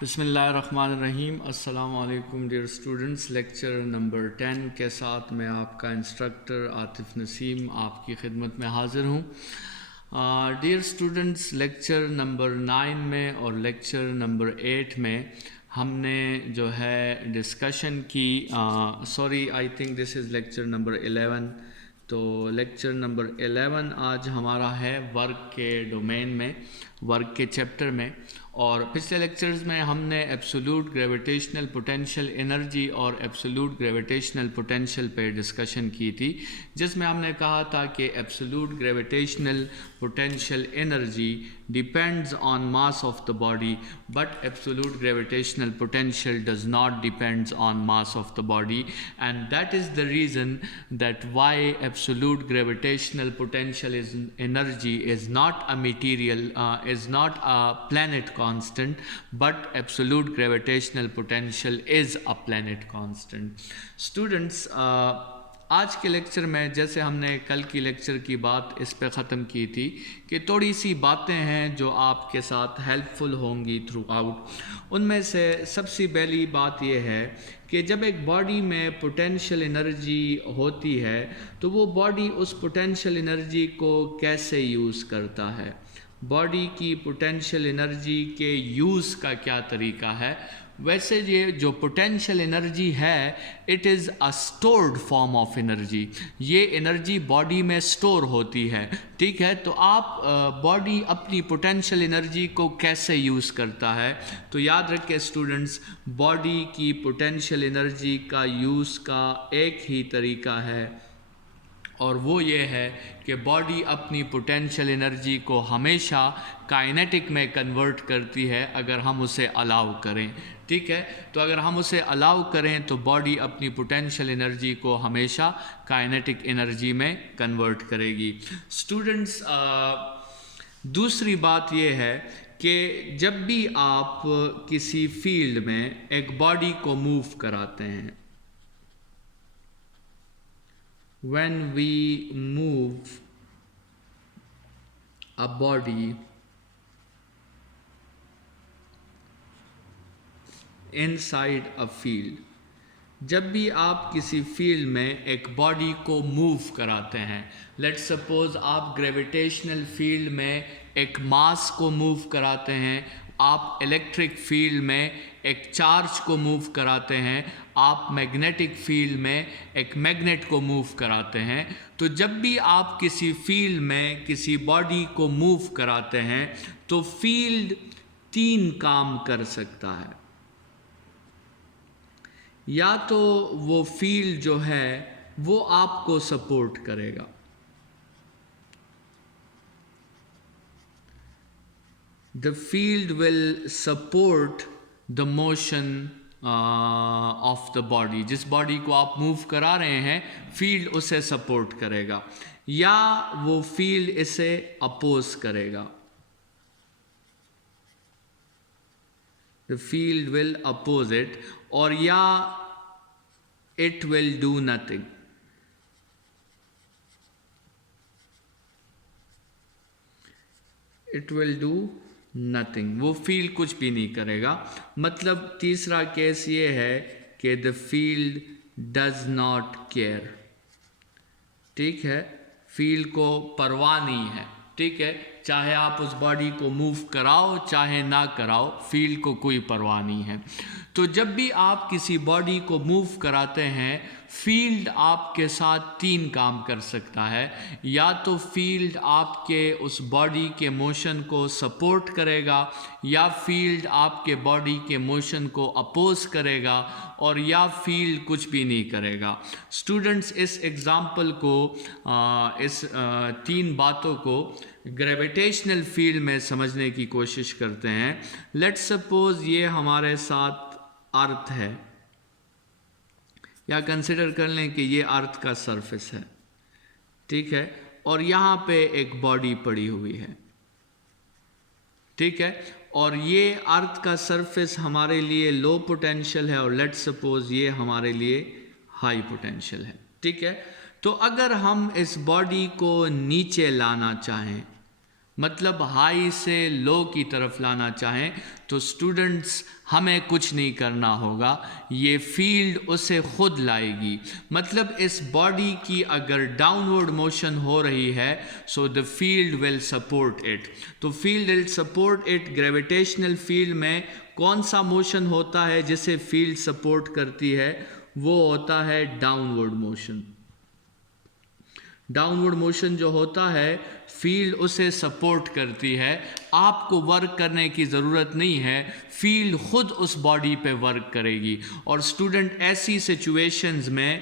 بسم اللہ الرحمن الرحیم۔ السلام علیکم ڈیئر اسٹوڈنٹس، لیکچر نمبر 10 کے ساتھ میں آپ کا انسٹرکٹر عاطف نسیم آپ کی خدمت میں حاضر ہوں۔ ڈیئر اسٹوڈنٹس، لیکچر نمبر 9 میں اور لیکچر نمبر 8 میں ہم نے جو ہے ڈسکشن کی I think this is lecture number 11۔ تو لیکچر نمبر 11 آج ہمارا ہے ورک کے ڈومین میں، ورک کے چیپٹر میں۔ اور پچھلے لیکچرز میں ہم نے ایبسولوٹ گریویٹیشنل پوٹینشیل انرجی اور ایبسولوٹ گریویٹیشنل پوٹینشیل پہ ڈسکشن کی تھی، جس میں ہم نے کہا تھا کہ absolute gravitational potential energy depends on mass of the body but absolute gravitational potential does not depends on mass of the body, and that is the reason that why absolute gravitational potential energy is not a material, is not a planet constant, but absolute gravitational potential is a planet constant. Students, آج کے lecture میں جیسے ہم نے کل کی lecture کی بات اس پہ ختم کی تھی کہ تھوڑی سی باتیں ہیں جو آپ کے ساتھ ہیلپ فل ہوں گی تھرو آؤٹ۔ ان میں سے سب سے پہلی بات یہ ہے کہ جب ایک باڈی میں پوٹینشیل انرجی ہوتی ہے تو وہ باڈی اس پوٹینشیل انرجی کو کیسے یوز کرتا ہے، باڈی کی پوٹینشیل انرجی کے یوز کا کیا طریقہ ہے۔ ویسے یہ جو پوٹینشیل انرجی ہے it is a stored form of energy, یہ انرجی باڈی میں اسٹور ہوتی ہے، ٹھیک ہے۔ تو آپ باڈی اپنی پوٹینشیل انرجی کو کیسے یوز کرتا ہے، تو یاد رکھیں اسٹوڈنٹس، باڈی کی پوٹینشیل انرجی کا یوز کا ایک ہی طریقہ ہے، اور وہ یہ ہے کہ باڈی اپنی پوٹینشیل انرجی کو ہمیشہ کائنیٹک میں کنورٹ کرتی ہے اگر ہم اسے الاؤ کریں، ٹھیک ہے۔ تو اگر ہم اسے الاؤ کریں تو باڈی اپنی پوٹینشیل انرجی کو ہمیشہ کائنیٹک انرجی میں کنورٹ کرے گی۔ اسٹوڈنٹس، دوسری بات یہ ہے کہ جب بھی آپ کسی فیلڈ میں ایک باڈی کو موو کراتے ہیں، when we move a body inside a field، جب بھی آپ کسی فیلڈ میں ایک باڈی کو موو کراتے ہیں، لیٹ سپوز آپ گریویٹیشنل فیلڈ میں ایک ماس کو موو کراتے ہیں، آپ الیکٹرک فیلڈ میں ایک چارج کو موو کراتے ہیں، آپ میگنیٹک فیلڈ میں ایک میگنیٹ کو موو کراتے ہیں، تو جب بھی آپ کسی فیلڈ میں کسی باڈی کو موو کراتے ہیں تو فیلڈ 3 کام کر سکتا ہے۔ یا تو وہ فیلڈ جو ہے وہ آپ کو سپورٹ کرے گا، the field will support the motion of the body، جس باڈی کو آپ موو کرا رہے ہیں فیلڈ اسے سپورٹ کرے گا، یا وہ فیلڈ اسے اپوز کرے گا، the field will oppose it، اور یا it will do nothing۔ it will do nothing، وہ فیلڈ کچھ بھی نہیں کرے گا۔ مطلب تیسرا کیس یہ ہے کہ the field does not care، ٹھیک ہے، فیلڈ کو پرواہ نہیں ہے، ٹھیک ہے، چاہے آپ اس باڈی کو موو کراؤ چاہے نہ کراؤ، فیلڈ کو کوئی پرواہ نہیں ہے۔ تو جب بھی آپ کسی باڈی کو موو کراتے ہیں فیلڈ آپ کے ساتھ 3 کام کر سکتا ہے، یا تو فیلڈ آپ کے اس باڈی کے موشن کو سپورٹ کرے گا، یا فیلڈ آپ کے باڈی کے موشن کو اپوز کرے گا، اور یا فیلڈ کچھ بھی نہیں کرے گا۔ اسٹوڈنٹس، اس ایگزامپل کو، اس 3 باتوں کو گریویٹیشنل فیلڈ میں سمجھنے کی کوشش کرتے ہیں۔ لیٹ سپوز یہ ہمارے ساتھ ارتھ ہے، یا کنسیڈر کر لیں کہ یہ ارتھ کا سرفیس ہے، ٹھیک ہے، اور یہاں پہ ایک باڈی پڑی ہوئی ہے، ٹھیک ہے، اور یہ ارتھ کا سرفیس ہمارے لیے لو پوٹینشیل ہے، اور لیٹ سپوز یہ ہمارے لیے ہائی پوٹینشیل ہے، ٹھیک ہے۔ تو اگر ہم اس باڈی کو نیچے لانا چاہیں مطلب ہائی سے لو کی طرف لانا چاہیں تو اسٹوڈنٹس ہمیں کچھ نہیں کرنا ہوگا، یہ فیلڈ اسے خود لائے گی۔ مطلب اس باڈی کی اگر ڈاؤن ورڈ موشن ہو رہی ہے so the field will support it, تو field will support it. Gravitational field میں کون سا موشن ہوتا ہے جسے فیلڈ سپورٹ کرتی ہے؟ وہ ہوتا ہے down word motion. Down word motion جو ہوتا ہے فیلڈ اسے سپورٹ کرتی ہے، آپ کو ورک کرنے کی ضرورت نہیں ہے، فیلڈ خود اس باڈی پہ ورک کرے گی۔ اور اسٹوڈنٹ ایسی سچویشنز میں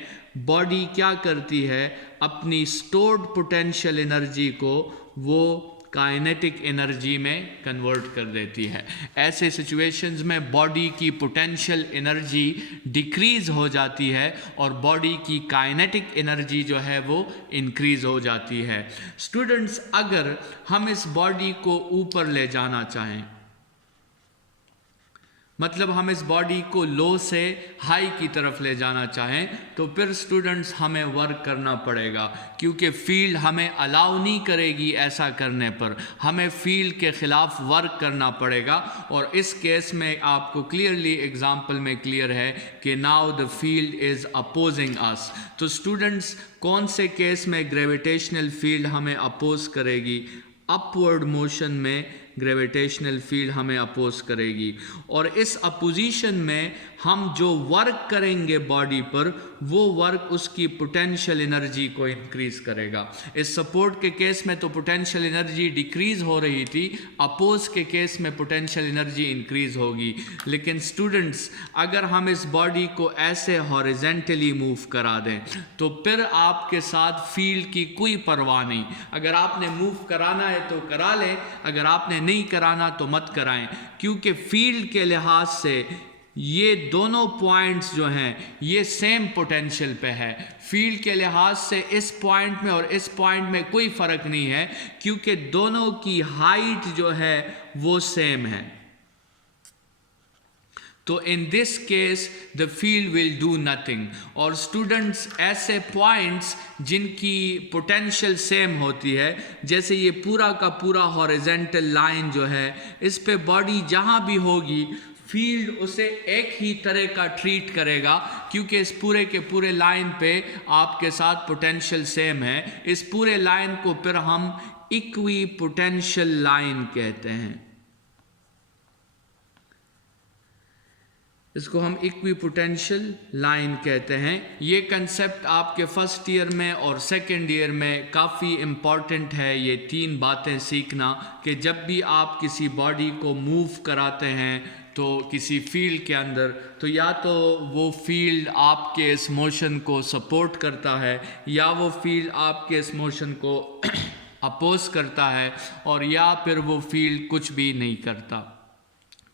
باڈی کیا کرتی ہے؟ اپنی سٹورڈ پوٹینشیل انرجی کو وہ کائنیٹک انرجی میں کنورٹ کر دیتی ہے۔ ایسے سچویشنز میں باڈی کی پوٹینشیل انرجی ڈیکریز ہو جاتی ہے اور باڈی کی کائنیٹک انرجی جو ہے وہ انکریز ہو جاتی ہے۔ اسٹوڈنٹس اگر ہم اس باڈی کو اوپر لے جانا چاہیں، مطلب ہم اس باڈی کو لو سے ہائی کی طرف لے جانا چاہیں تو پھر اسٹوڈنٹس ہمیں ورک کرنا پڑے گا، کیونکہ فیلڈ ہمیں الاؤ نہیں کرے گی ایسا کرنے پر، ہمیں فیلڈ کے خلاف ورک کرنا پڑے گا۔ اور اس کیس میں آپ کو کلیئرلی ایگزامپل میں کلیئر ہے کہ now the field is opposing اس۔ تو اسٹوڈنٹس کون سے کیس میں گریویٹیشنل فیلڈ ہمیں اپوز کرے گی؟ اپورڈ موشن میں گریویٹیشنل فیلڈ ہمیں اپوز کرے گی، اور اس اپوزیشن میں ہم جو ورک کریں گے باڈی پر وہ ورک اس کی پوٹینشیل انرجی کو انکریز کرے گا۔ اس سپورٹ کے کیس میں تو پوٹینشیل انرجی ڈیکریز ہو رہی تھی، اپوز کے کیس میں پوٹینشیل انرجی انکریز ہوگی۔ لیکن اسٹوڈنٹس اگر ہم اس باڈی کو ایسے ہاریزنٹلی موو کرا دیں تو پھر آپ کے ساتھ فیلڈ کی کوئی پرواہ نہیں، اگر آپ نے موو کرانا ہے تو کرا لیں، اگر آپ نے نہیں کرانا تو مت کرائیں، کیونکہ فیلڈ کے لحاظ سے یہ دونوں پوائنٹس جو ہیں یہ سیم پوٹینشیل پہ ہے۔ فیلڈ کے لحاظ سے اس پوائنٹ میں اور اس پوائنٹ میں کوئی فرق نہیں ہے، کیونکہ دونوں کی ہائٹ جو ہے وہ سیم ہے۔ تو in this case the field will do nothing. اور اسٹوڈنٹس ایسے پوائنٹس جن کی پوٹینشیل سیم ہوتی ہے، جیسے یہ پورا کا پورا ہاریزنٹل لائن جو ہے، اس پہ باڈی جہاں بھی ہوگی فیلڈ اسے ایک ہی طرح کا ٹریٹ کرے گا، کیونکہ اس پورے کے پورے لائن پہ آپ کے ساتھ پوٹینشیل سیم ہے۔ اس پورے لائن کو پھر ہم ایکوی پوٹینشیل لائن کہتے ہیں، اس کو ہم ایکوی پوٹینشیل لائن کہتے ہیں۔ یہ کنسیپٹ آپ کے فرسٹ ایئر میں اور سیکنڈ ایئر میں کافی امپورٹنٹ ہے، یہ تین باتیں سیکھنا کہ جب بھی آپ کسی باڈی کو موو کراتے ہیں تو کسی فیلڈ کے اندر، تو یا تو وہ فیلڈ آپ کے اس موشن کو سپورٹ کرتا ہے یا وہ فیلڈ آپ کے اس موشن کو اپوز کرتا ہے، اور یا پھر وہ فیلڈ کچھ بھی نہیں کرتا۔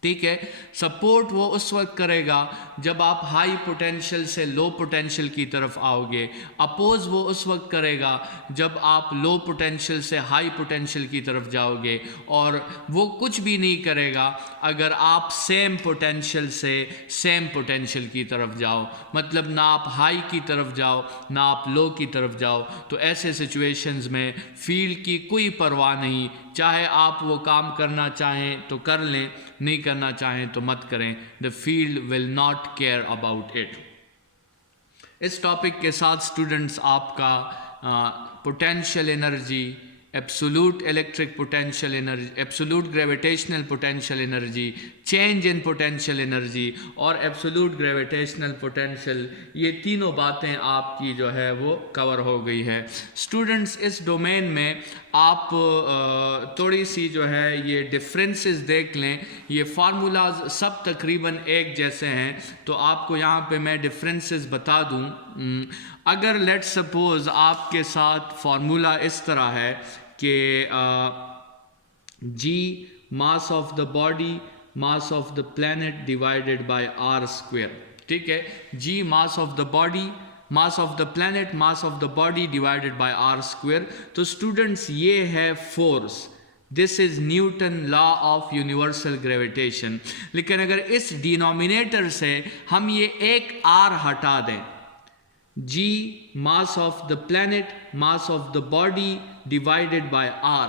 ٹھیک ہے، سپورٹ وہ اس وقت کرے گا جب آپ ہائی پوٹینشیل سے لو پوٹینشیل کی طرف آؤ گے، اپوز وہ اس وقت کرے گا جب آپ لو پوٹینشیل سے ہائی پوٹینشیل کی طرف جاؤ گے، اور وہ کچھ بھی نہیں کرے گا اگر آپ سیم پوٹینشیل سے سیم پوٹینشیل کی طرف جاؤ، مطلب نہ آپ ہائی کی طرف جاؤ نہ آپ لو کی طرف جاؤ۔ تو ایسے سچویشنز میں فیلڈ کی کوئی پرواہ نہیں، چاہے آپ وہ کام کرنا چاہیں تو کر لیں، نہیں کرنا چاہیں تو مت کریں، the field will not care about it۔ اس ٹاپک کے ساتھ اسٹوڈنٹس آپ کا potential energy, absolute electric potential energy, absolute gravitational potential energy, change in potential energy اور ایبسولوٹ گریویٹیشنل پوٹینشیل، یہ تینوں باتیں آپ کی جو ہے وہ کور ہو گئی ہے۔ اسٹوڈنٹس اس ڈومین میں آپ تھوڑی سی جو ہے یہ ڈفرینسز دیکھ لیں، یہ فارمولاز سب تقریباً ایک جیسے ہیں، تو آپ کو یہاں پہ میں ڈفرینسز بتا دوں۔ اگر لیٹ سپوز آپ کے ساتھ فارمولا اس طرح ہے کہ G mass of the body mass of the planet divided by R square, ٹھیک ہے، G mass of the body mass of the planet mass of the body divided by R square. تو students یہ ہے force, this is Newton law of universal gravitation. لیکن اگر اس denominator سے ہم یہ ایک آر ہٹا دیں G mass of the planet, mass of the body divided by R.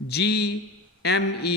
G ME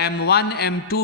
m1 m2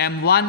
m1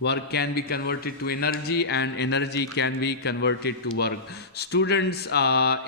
Work can be converted to energy and energy can be converted to work. Students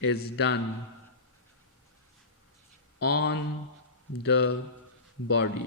is done on the body,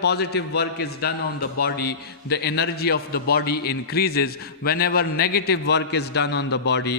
positive work is done on the body, the energy of the body increases. Whenever negative work is done on the body,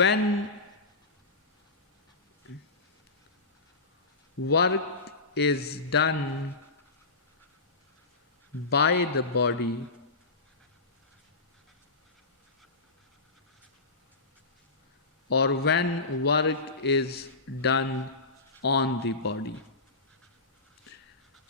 When work is done by the body, or when work is done on the body.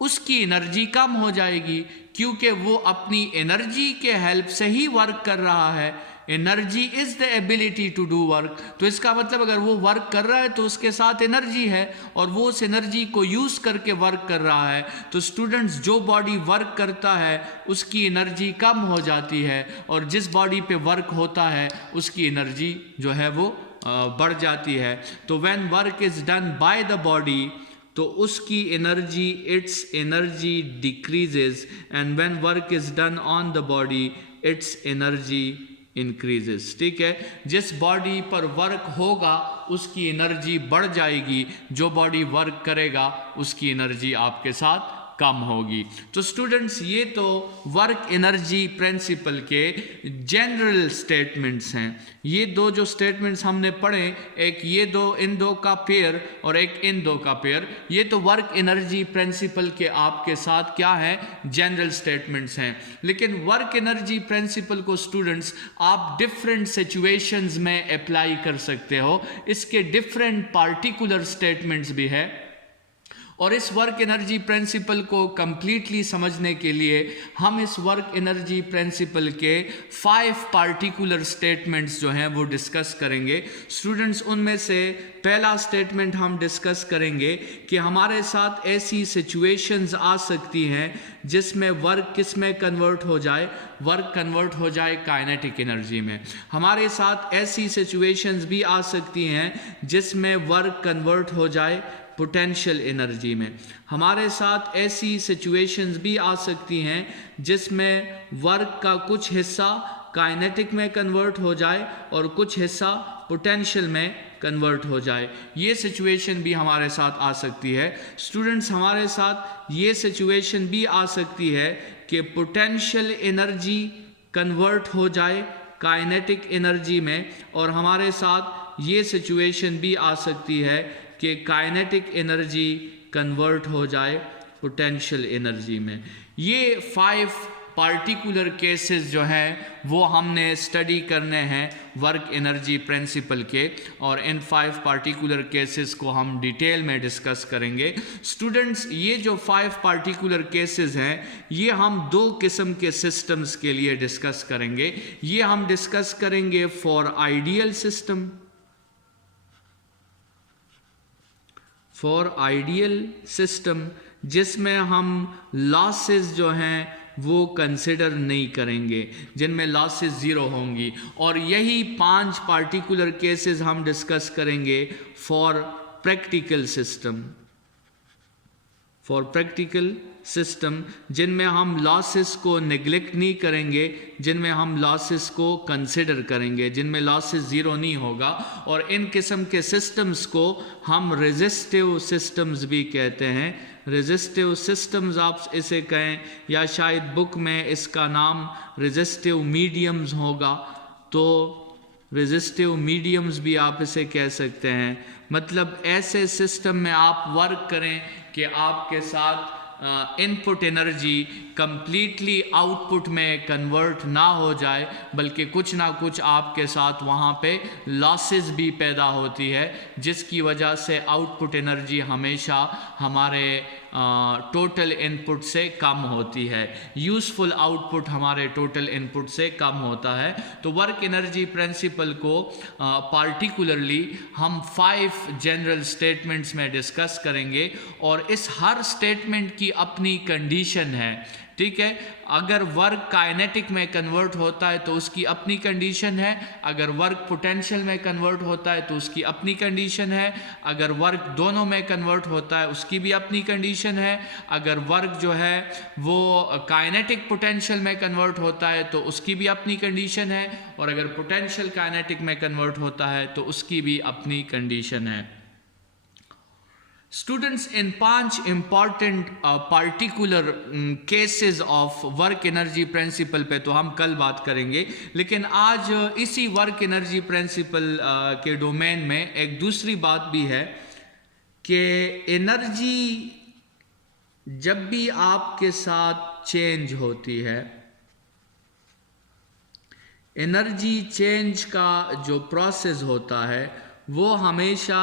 اس کی energy کم ہو جائے گی، کیونکہ وہ اپنی energy کے help سے ہی work کر رہا ہے۔ Energy is the ability to do work, تو اس کا مطلب اگر وہ ورک کر رہا ہے تو اس کے ساتھ انرجی ہے، اور وہ اس انرجی کو یوز کر کے ورک کر رہا ہے۔ تو اسٹوڈنٹس، جو باڈی ورک کرتا ہے اس کی انرجی کم ہو جاتی ہے، اور جس باڈی پہ ورک ہوتا ہے اس کی انرجی جو ہے وہ بڑھ جاتی ہے۔ تو when work is done by the body, تو اس کی energy, its energy decreases, and when work is done on the body its energy increases. ٹھیک ہے، جس باڈی پر ورک ہوگا اس کی انرجی بڑھ جائے گی، جو باڈی ورک کرے گا اس کی انرجی آپ کے ساتھ کم ہوگی۔ تو اسٹوڈنٹس، یہ تو ورک انرجی پرنسپل کے جنرل سٹیٹمنٹس ہیں۔ یہ دو جو سٹیٹمنٹس ہم نے پڑھے، ایک یہ دو، ان دو کا پیئر اور ایک ان دو کا پیئر، یہ تو ورک انرجی پرنسپل کے آپ کے ساتھ کیا ہے، جنرل سٹیٹمنٹس ہیں۔ لیکن ورک انرجی پرنسپل کو اسٹوڈنٹس آپ ڈفرینٹ سچویشنز میں اپلائی کر سکتے ہو، اس کے ڈفرینٹ پارٹیکولر سٹیٹمنٹس بھی ہے، اور اس ورک انرجی پرنسپل کو کمپلیٹلی سمجھنے کے لیے ہم اس ورک انرجی پرنسپل کے 5 پارٹیکولر سٹیٹمنٹس جو ہیں وہ ڈسکس کریں گے۔ اسٹوڈنٹس، ان میں سے پہلا سٹیٹمنٹ ہم ڈسکس کریں گے کہ ہمارے ساتھ ایسی سچویشنز آ سکتی ہیں جس میں ورک کس میں کنورٹ ہو جائے، ورک کنورٹ ہو جائے کائنیٹک انرجی میں۔ ہمارے ساتھ ایسی سچویشنز بھی آ سکتی ہیں جس میں ورک کنورٹ ہو جائے پوٹینشیل انرجی میں۔ ہمارے ساتھ ایسی سچویشنز بھی آ سکتی ہیں جس میں ورک کا کچھ حصہ کائنیٹک میں کنورٹ ہو جائے اور کچھ حصہ پوٹینشیل میں کنورٹ ہو جائے۔ یہ سچویشن بھی ہمارے ساتھ آ سکتی ہے۔ اسٹوڈنٹس، ہمارے ساتھ یہ سچویشن بھی آ سکتی ہے کہ پوٹینشیل انرجی کنورٹ ہو جائے کائنیٹک انرجی میں، اور ہمارے ساتھ یہ سچویشن بھی آ سکتی ہے کہ کائنیٹک انرجی کنورٹ ہو جائے پوٹینشیل انرجی میں۔ یہ 5 پارٹیکولر کیسز جو ہیں وہ ہم نے اسٹڈی کرنے ہیں ورک انرجی پرنسپل کے، اور ان 5 پارٹیکولر کیسز کو ہم ڈیٹیل میں ڈسکس کریں گے۔ اسٹوڈنٹس، یہ جو 5 پارٹیکولر کیسز ہیں یہ ہم 2 قسم کے سسٹمز کے لیے ڈسکس کریں گے۔ یہ ہم ڈسکس کریں گے for ideal system, for ideal system جس میں ہم لاسز جو ہیں وہ کنسیڈر نہیں کریں گے، جن میں لاسز 0 ہوں گی، اور یہی 5 پارٹیکولر کیسز ہم ڈسکس کریں گے for practical system, for practical system جن میں ہم لاسز کو نیگلیکٹ نہیں کریں گے، جن میں ہم لاسز کو کنسیڈر کریں گے، جن میں لاسز 0 نہیں ہوگا۔ اور ان قسم کے سسٹمز کو ہم ریزسٹیو سسٹمز بھی کہتے ہیں۔ ریزسٹیو سسٹمز آپ اسے کہیں، یا شاید بک میں اس کا نام ریزسٹیو میڈیمز ہوگا، تو ریزسٹیو میڈیمز بھی آپ اسے کہہ سکتے ہیں۔ مطلب ایسے سسٹم میں آپ ورک کریں کہ آپ کے ساتھ ان پٹ انرجی کمپلیٹلی آؤٹ پٹ میں کنورٹ نہ ہو جائے، بلکہ کچھ نہ کچھ آپ کے ساتھ وہاں پہ لاسز بھی پیدا ہوتی ہے، جس کی وجہ سے آؤٹ پٹ انرجی ہمیشہ ہمارے ٹوٹل ان پٹ سے کم ہوتی ہے، یوزفل آؤٹ پٹ ہمارے ٹوٹل ان پٹ سے کم ہوتا ہے۔ تو ورک انرجی پرنسپل کو پارٹیکولرلی ہم 5 جنرل سٹیٹمنٹس میں ڈسکس کریں گے، اور اس ہر سٹیٹمنٹ کی اپنی کنڈیشن ہے۔ ٹھیک ہے، اگر ورک کائنیٹک میں کنورٹ ہوتا ہے تو اس کی اپنی کنڈیشن ہے، اگر ورک پوٹینشیل میں کنورٹ ہوتا ہے تو اس کی اپنی کنڈیشن ہے، اگر ورک دونوں میں کنورٹ ہوتا ہے اس کی بھی اپنی کنڈیشن ہے، اگر ورک جو ہے وہ کائنیٹک پوٹینشیل میں کنورٹ ہوتا ہے تو اس کی بھی اپنی کنڈیشن ہے، اور اگر پوٹینشیل کائنیٹک میں کنورٹ ہوتا ہے تو اس کی بھی اپنی کنڈیشن ہے۔ اسٹوڈنٹس، ان 5 important particular cases of work energy principle پہ تو ہم کل بات کریں گے، لیکن آج اسی ورک انرجی پرنسپل کے ڈومین میں ایک دوسری بات بھی ہے کہ انرجی جب بھی آپ کے ساتھ چینج ہوتی ہے، انرجی چینج کا جو پروسیس ہوتا ہے وہ ہمیشہ